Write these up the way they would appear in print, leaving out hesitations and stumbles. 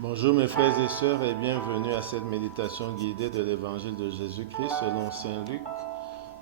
Bonjour mes frères et sœurs et bienvenue à cette méditation guidée de l'évangile de Jésus-Christ selon Saint Luc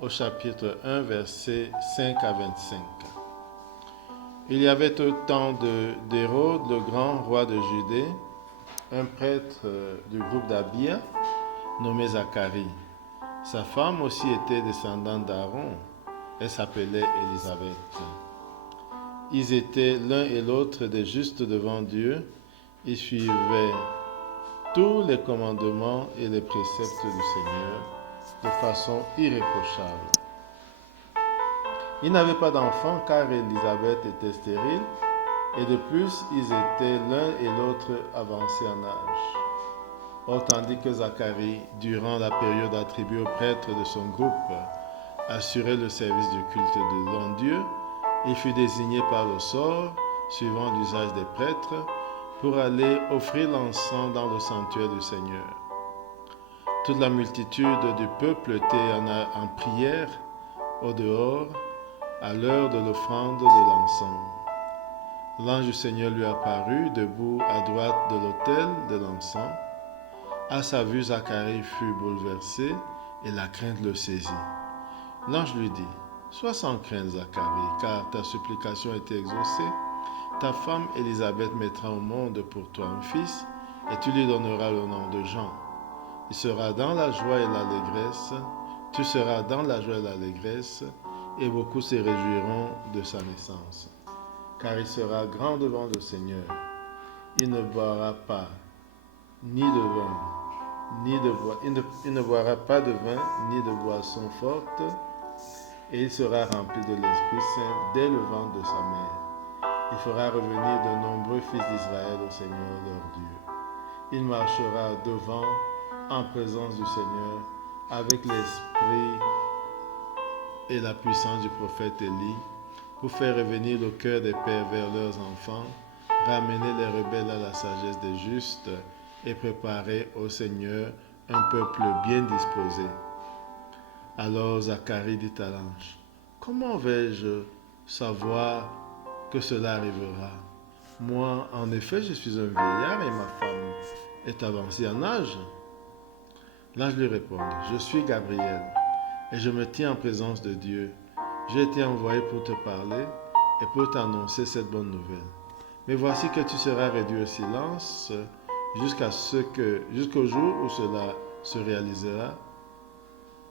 au chapitre 1 versets 5 à 25. Il y avait au temps d'Hérode, le grand roi de Judée, un prêtre du groupe d'Abia nommé Zacharie. Sa femme aussi était descendante d'Aaron. Elle s'appelait Élisabeth. Ils étaient l'un et l'autre des justes devant Dieu. Ils suivaient tous les commandements et les préceptes du Seigneur de façon irréprochable. Ils n'avaient pas d'enfants car Élisabeth était stérile et de plus ils étaient l'un et l'autre avancés en âge. Or, tandis que Zacharie, durant la période attribuée aux prêtres de son groupe, assurait le service du culte devant Dieu, il fut désigné par le sort, suivant l'usage des prêtres, pour aller offrir l'encens dans le sanctuaire du Seigneur. Toute la multitude du peuple était en prière au dehors à l'heure de l'offrande de l'encens. L'ange du Seigneur lui apparut debout à droite de l'autel de l'encens. À sa vue, Zacharie fut bouleversé et la crainte le saisit. L'ange lui dit, « Sois sans crainte, Zacharie, car ta supplication a été exaucée. Ta femme Élisabeth mettra au monde pour toi un fils, et tu lui donneras le nom de Jean. Il sera dans la joie et l'allégresse, tu seras dans la joie et l'allégresse, et beaucoup se réjouiront de sa naissance. Car il sera grand devant le Seigneur. Il ne boira pas ni de vin, il ne boira pas de vin, ni de boisson forte, et il sera rempli de l'Esprit Saint dès le ventre de sa mère. Il fera revenir de nombreux fils d'Israël au Seigneur leur Dieu. Il marchera devant en présence du Seigneur avec l'esprit et la puissance du prophète Élie pour faire revenir le cœur des pères vers leurs enfants, ramener les rebelles à la sagesse des justes et préparer au Seigneur un peuple bien disposé. Alors Zacharie dit à l'ange, « Comment vais-je savoir que cela arrivera? Moi, en effet, je suis un vieillard et ma femme est avancée en âge. » L'ange lui répondit, « Je suis Gabriel et je me tiens en présence de Dieu. J'ai été envoyé pour te parler et pour t'annoncer cette bonne nouvelle. Mais voici que tu seras réduit au silence jusqu'au jour où cela se réalisera.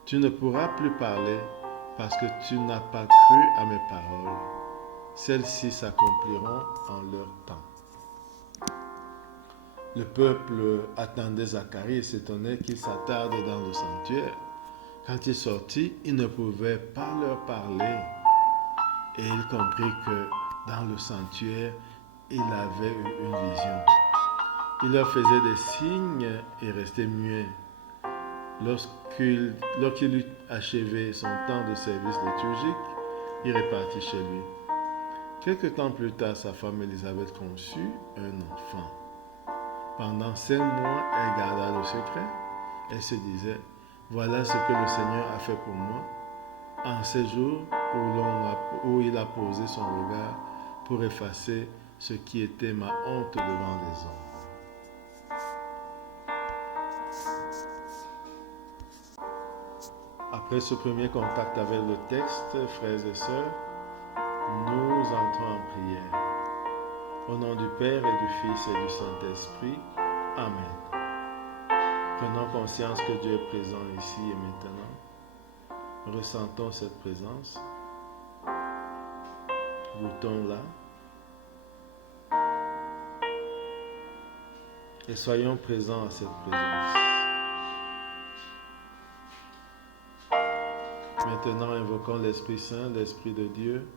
Tu ne pourras plus parler parce que tu n'as pas cru à mes paroles. Celles-ci s'accompliront en leur temps. » Le peuple attendait Zacharie et s'étonnait qu'il s'attarde dans le sanctuaire. Quand il sortit, il ne pouvait pas leur parler. Et il comprit que dans le sanctuaire, il avait eu une vision. Il leur faisait des signes et restait muet. Lorsqu'il eut achevé son temps de service liturgique, il repartit chez lui. Quelque temps plus tard, sa femme Élisabeth conçut un enfant. Pendant 5 mois, elle garda le secret. Elle se disait, « Voilà ce que le Seigneur a fait pour moi. » En ces jours où il a posé son regard pour effacer ce qui était ma honte devant les hommes. Après ce premier contact avec le texte, frères et sœurs, nous entrons en prière. Au nom du Père et du Fils et du Saint-Esprit. Amen. Prenons conscience que Dieu est présent ici et maintenant. Ressentons cette présence. Goûtons-la. Et soyons présents à cette présence. Maintenant, invoquons l'Esprit Saint, l'Esprit de Dieu,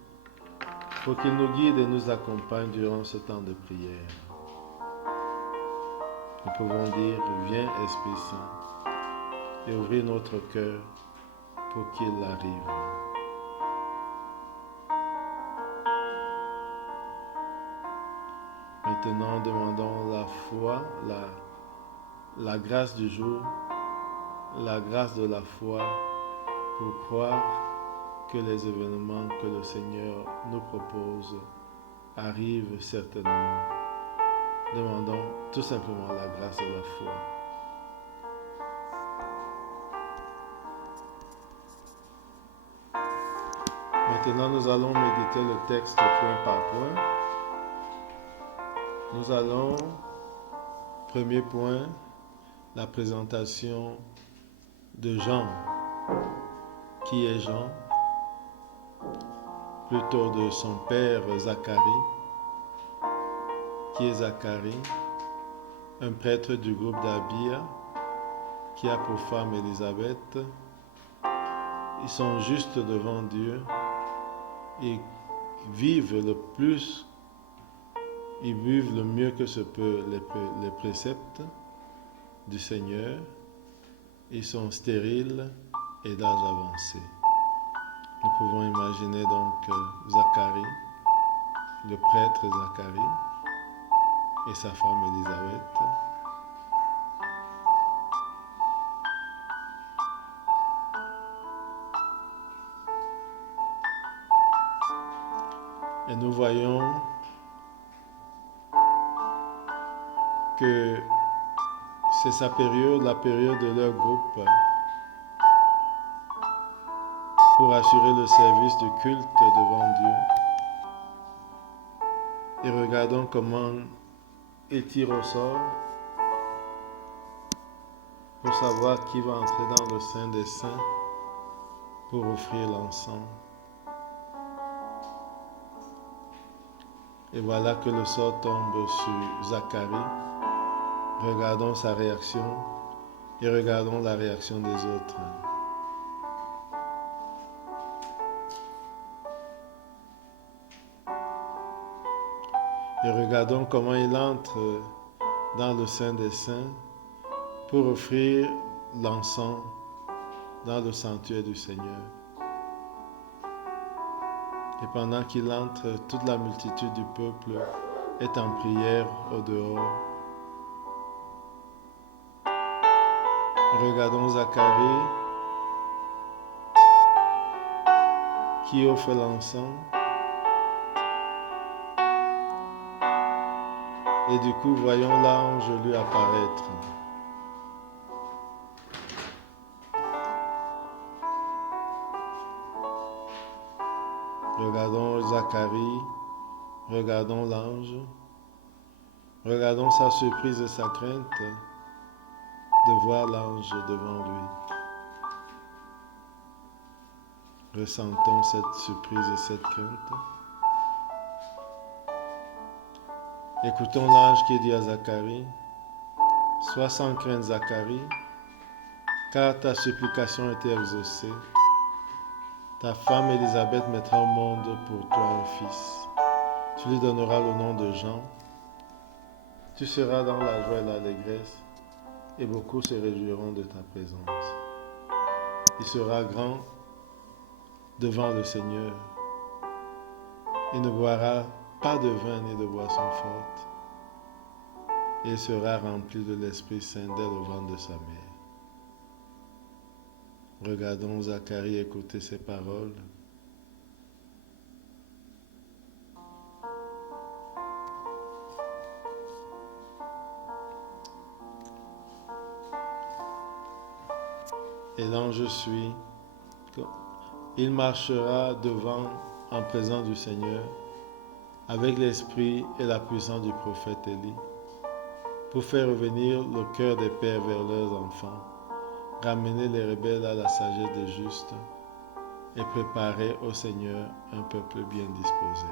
pour qu'il nous guide et nous accompagne durant ce temps de prière. Nous pouvons dire, viens Esprit Saint, et ouvrir notre cœur pour qu'il arrive. Maintenant, demandons la foi, la grâce du jour, la grâce de la foi pour croire que les événements que le Seigneur nous propose arrivent certainement. Demandons tout simplement la grâce de la foi. Maintenant, nous allons méditer le texte point par point. Nous allons, premier point, la présentation de Jean. Qui est Jean? Plutôt de son père Zacharie. Qui est Zacharie? Un prêtre du groupe d'Abia qui a pour femme Élisabeth. Ils sont justes devant Dieu. Ils vivent le mieux que se peut les préceptes du Seigneur. Ils sont stériles et d'âge avancé. Nous pouvons imaginer donc Zacharie, le prêtre Zacharie et sa femme Élisabeth. Et nous voyons que c'est la période de leur groupe pour assurer le service du culte devant Dieu. Et regardons comment ils tirent au sort pour savoir qui va entrer dans le Saint des Saints pour offrir l'encens. Et voilà que le sort tombe sur Zacharie. Regardons sa réaction et regardons la réaction des autres. Et regardons comment il entre dans le Saint des Saints pour offrir l'encens dans le sanctuaire du Seigneur. Et pendant qu'il entre, toute la multitude du peuple est en prière au dehors. Regardons Zacharie qui offre l'encens. Et du coup, voyons l'ange lui apparaître. Regardons Zacharie, regardons l'ange, regardons sa surprise et sa crainte de voir l'ange devant lui. Ressentons cette surprise et cette crainte. Écoutons l'ange qui dit à Zacharie, « Sois sans crainte, Zacharie, car ta supplication a été exaucée. Ta femme Élisabeth mettra au monde pour toi un fils. Tu lui donneras le nom de Jean. Tu seras dans la joie et l'allégresse, et beaucoup se réjouiront de ta présence. Il sera grand devant le Seigneur. Il ne boira pas de vin ni de boisson forte. Et il sera rempli de l'Esprit Saint dès le ventre de sa mère. » Regardons Zacharie écouter ces paroles. Et l'ange suit. Il marchera devant en présence du Seigneur avec l'esprit et la puissance du prophète Élie pour faire revenir le cœur des pères vers leurs enfants, ramener les rebelles à la sagesse des justes et préparer au Seigneur un peuple bien disposé.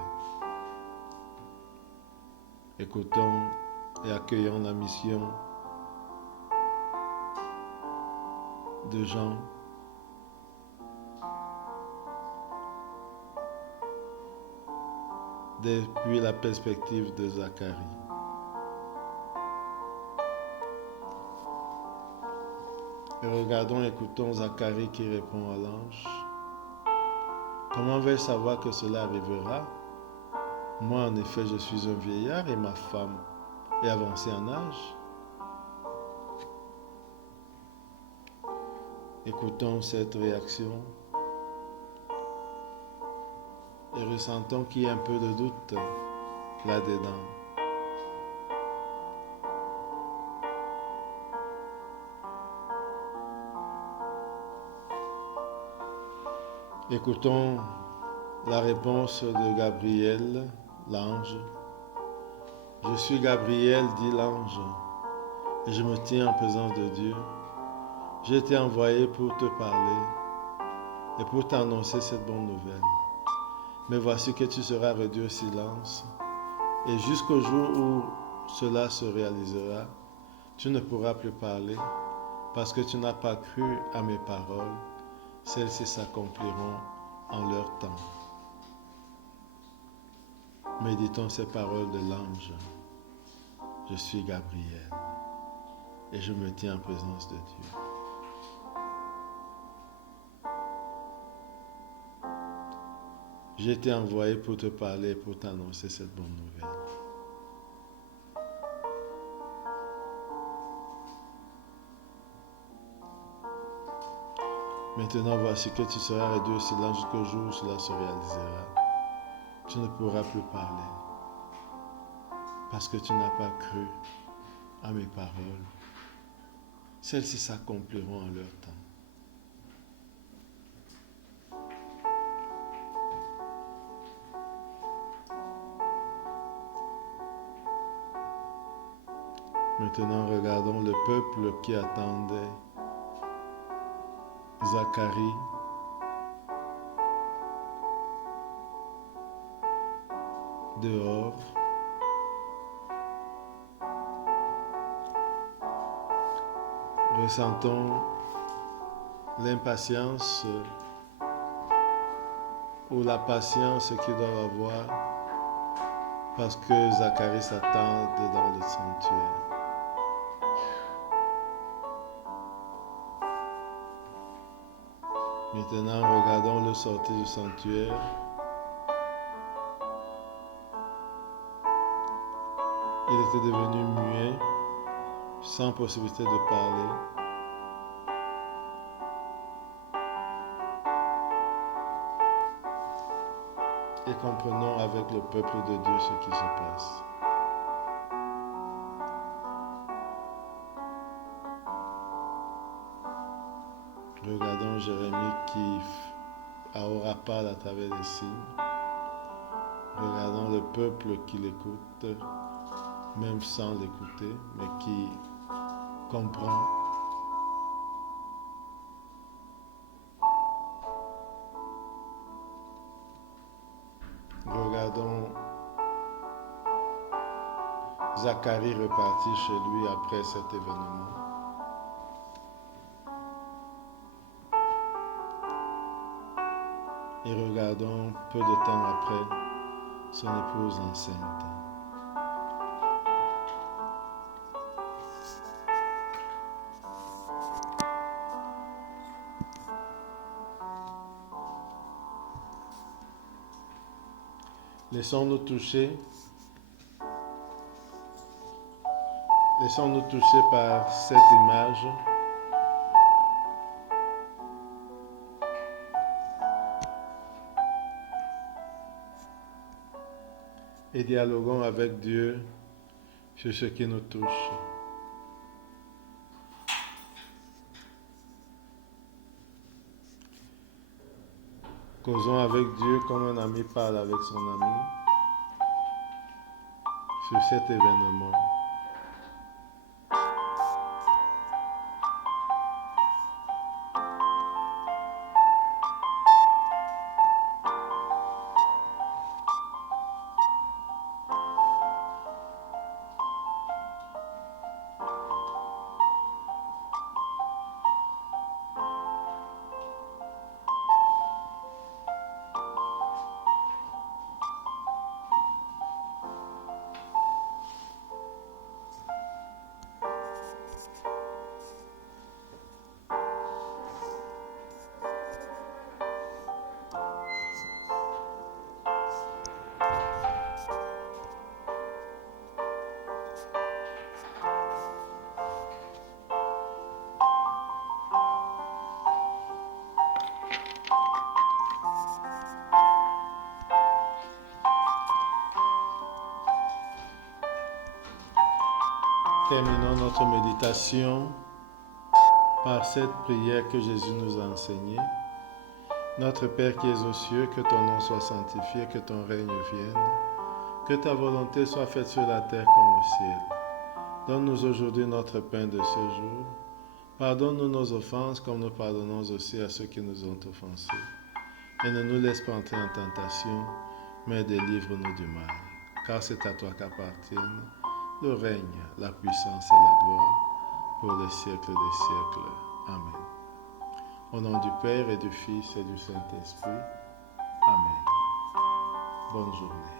Écoutons et accueillons la mission de Jean depuis la perspective de Zacharie. Et regardons, écoutons Zacharie qui répond à l'ange. Comment vais-je savoir que cela arrivera? Moi, en effet, je suis un vieillard et ma femme est avancée en âge. Écoutons cette réaction et ressentons qu'il y a un peu de doute là-dedans. Écoutons la réponse de Gabriel, l'ange. Je suis Gabriel, dit l'ange, et je me tiens en présence de Dieu. J'ai été envoyé pour te parler et pour t'annoncer cette bonne nouvelle. Mais voici que tu seras réduit au silence, et jusqu'au jour où cela se réalisera, tu ne pourras plus parler, parce que tu n'as pas cru à mes paroles. Celles-ci s'accompliront en leur temps. Méditons ces paroles de l'ange. Je suis Gabriel, et je me tiens en présence de Dieu. J'ai été envoyé pour te parler et pour t'annoncer cette bonne nouvelle. Maintenant, voici que tu seras réduit au silence jusqu'au jour où cela se réalisera. Tu ne pourras plus parler parce que tu n'as pas cru à mes paroles. Celles-ci s'accompliront en leur temps. Maintenant, regardons le peuple qui attendait Zacharie. Dehors. Ressentons l'impatience ou la patience qu'ils doivent avoir parce que Zacharie s'attend dans le sanctuaire. Maintenant, regardons le sortir du sanctuaire. Il était devenu muet, sans possibilité de parler. Et comprenons avec le peuple de Dieu ce qui se passe. Regardons Jérémie qui aura parle à travers des signes. Regardons le peuple qui l'écoute, même sans l'écouter, mais qui comprend. Regardons Zacharie reparti chez lui après cet événement. Et regardons peu de temps après son épouse enceinte. Laissons-nous toucher par cette image. Et dialoguons avec Dieu sur ce qui nous touche. Causons avec Dieu comme un ami parle avec son ami sur cet événement. Terminons notre méditation par cette prière que Jésus nous a enseignée. Notre Père qui es aux cieux, que ton nom soit sanctifié, que ton règne vienne, que ta volonté soit faite sur la terre comme au ciel. Donne-nous aujourd'hui notre pain de ce jour. Pardonne-nous nos offenses comme nous pardonnons aussi à ceux qui nous ont offensés. Et ne nous laisse pas entrer en tentation, mais délivre-nous du mal. Car c'est à toi qu'appartiennent le règne, la puissance et la gloire pour les siècles des siècles. Amen. Au nom du Père et du Fils et du Saint-Esprit. Amen. Bonne journée.